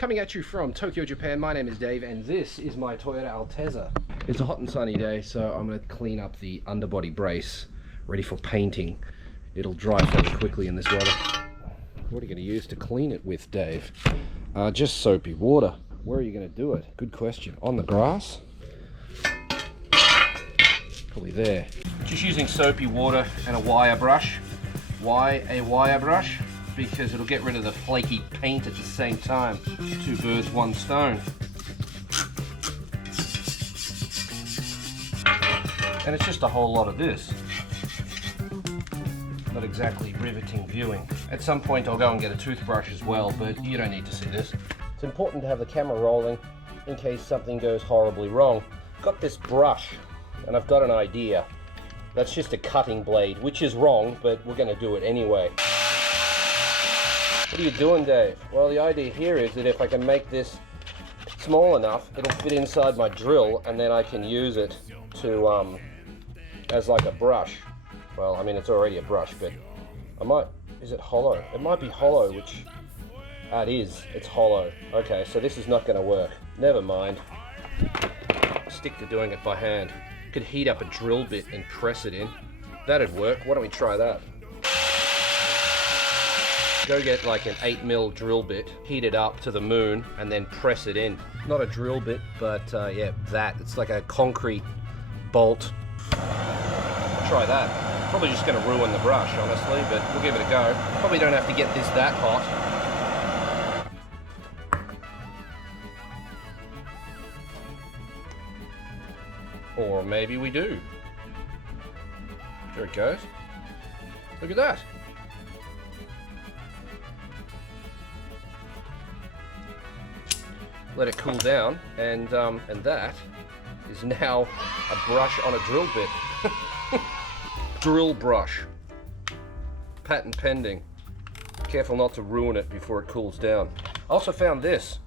Coming at you from Tokyo, Japan, my name is Dave and this is my Toyota Altezza. It's a hot and sunny day, so I'm going to clean up the underbody brace, ready for painting. It'll dry fairly quickly in this weather. What are you going to use to clean it with, Dave? Just soapy water. Where are you going to do it? Good question. On the grass? Probably there. Just using soapy water and a wire brush. Why a wire brush? Because it'll get rid of the flaky paint at the same time. Two birds, one stone. And it's just a whole lot of this. Not exactly riveting viewing. At some point I'll go and get a toothbrush as well, but you don't need to see this. It's important to have the camera rolling in case something goes horribly wrong. Got this brush and I've got an idea. That's just a cutting blade, which is wrong, but we're going to do it anyway. What are you doing, Dave? Well, the idea here is that if I can make this small enough, it'll fit inside my drill, and then I can use it to, as like a brush. Well, I mean, it's already a brush, but I might, is it hollow? It might be hollow, which, it is, it's hollow. Okay, so this is not gonna work. Never mind. Stick to doing it by hand. Could heat up a drill bit and press it in. That'd work. Why don't we try that? Go get like an 8mm drill bit, heat it up to the moon, and then press it in. Not a drill bit, but yeah, that. It's like a concrete bolt. Try that. Probably just going to ruin the brush, honestly, but we'll give it a go. Probably don't have to get this that hot. Or maybe we do. There it goes. Look at that. Let it cool down, and that is now a brush on a drill bit. Drill brush. Patent pending. Careful not to ruin it before it cools down. I also found this,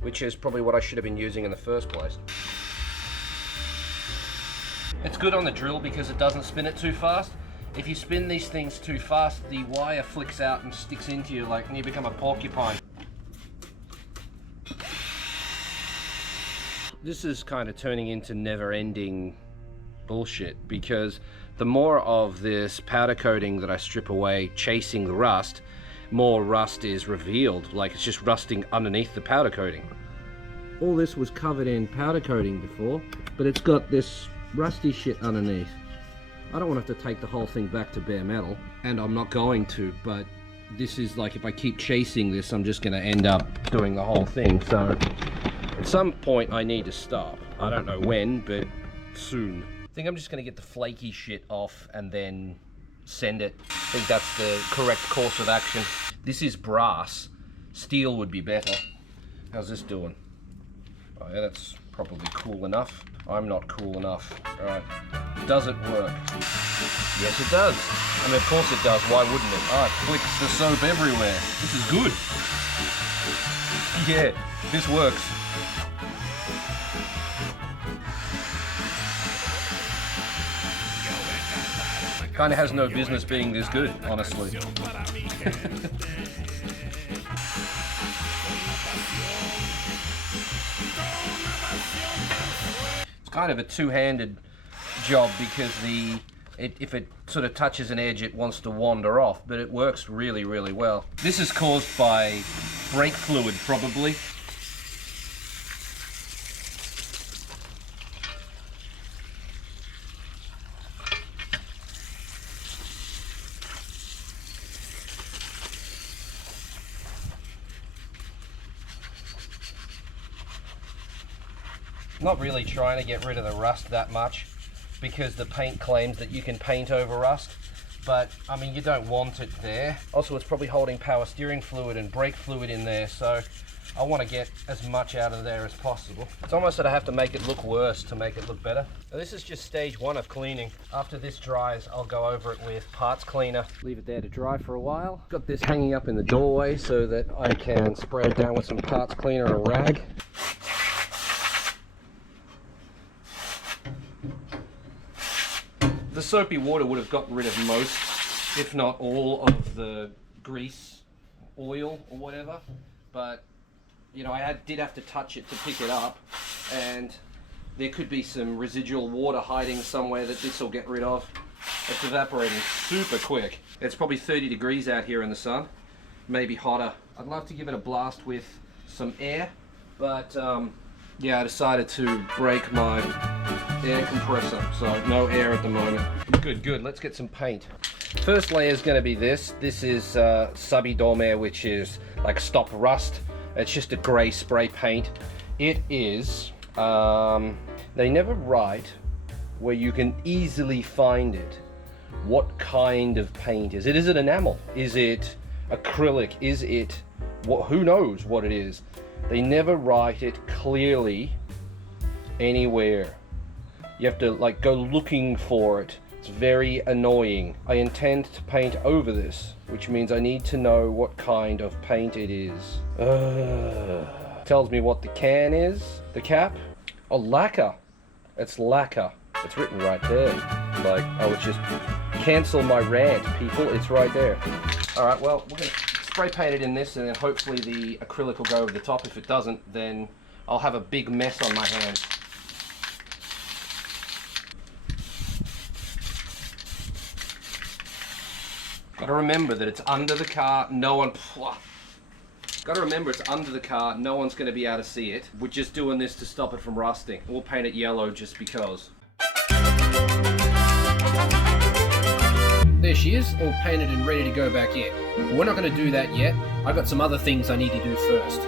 which is probably what I should have been using in the first place. It's good on the drill because it doesn't spin it too fast. If you spin these things too fast, the wire flicks out and sticks into you like you become a porcupine. This is kind of turning into never-ending bullshit because the more of this powder coating that I strip away chasing the rust, more rust is revealed, like it's just rusting underneath the powder coating. All this was covered in powder coating before, but it's got this rusty shit underneath. I don't want to have to take the whole thing back to bare metal, and I'm not going to, but this is like, if I keep chasing this, I'm just going to end up doing the whole thing, so at some point I need to stop. I don't know when, but soon. I think I'm just going to get the flaky shit off and then send it. I think that's the correct course of action. This is brass. Steel would be better. How's this doing? Oh yeah, that's probably cool enough. I'm not cool enough. Alright. Does it work? Yes, it does. I mean, of course it does. Why wouldn't it? Oh, it flicks the soap everywhere. This is good. Yeah, this works. Kind of has no business being this good, honestly. It's kind of a two-handed job because if it sort of touches an edge, it wants to wander off, but it works really, really well. This is caused by brake fluid, probably. Not really trying to get rid of the rust that much because the paint claims that you can paint over rust, but I mean, you don't want it there. Also, it's probably holding power steering fluid and brake fluid in there, so I want to get as much out of there as possible. It's almost that I have to make it look worse to make it look better. Now, this is just stage one of cleaning. After this dries, I'll go over it with parts cleaner. Leave it there to dry for a while. Got this hanging up in the doorway so that I can spray it down with some parts cleaner and a rag. The soapy water would have gotten rid of most, if not all, of the grease, oil, or whatever, but you know, I did have to touch it to pick it up, and there could be some residual water hiding somewhere that this will get rid of. It's evaporating super quick. It's probably 30 degrees out here in the sun, maybe hotter. I'd love to give it a blast with some air, but yeah, I decided to break my air compressor, so no air at the moment. Good, let's get some paint. First layer is going to be this. This is Subby Dormer, which is like Stop Rust. It's just a grey spray paint. It is, they never write where you can easily find it what kind of paint is it. Is it enamel? Is it acrylic? Is it what? Who knows what it is? They never write it clearly anywhere. You have to like go looking for it. It's very annoying. I intend to paint over this, which means I need to know what kind of paint it is. Tells me what the can is, the cap. Oh, lacquer. It's lacquer. It's written right there. Like, oh, it's just cancel my rant, people. It's right there. All right, well, we're gonna spray paint it in this, and then hopefully the acrylic will go over the top. If it doesn't, then I'll have a big mess on my hands. Gotta remember that it's under the car. No one. Gotta remember it's under the car. No one's gonna be able to see it. We're just doing this to stop it from rusting. We'll paint it yellow just because. There she is, all painted and ready to go back in. But we're not gonna do that yet. I've got some other things I need to do first.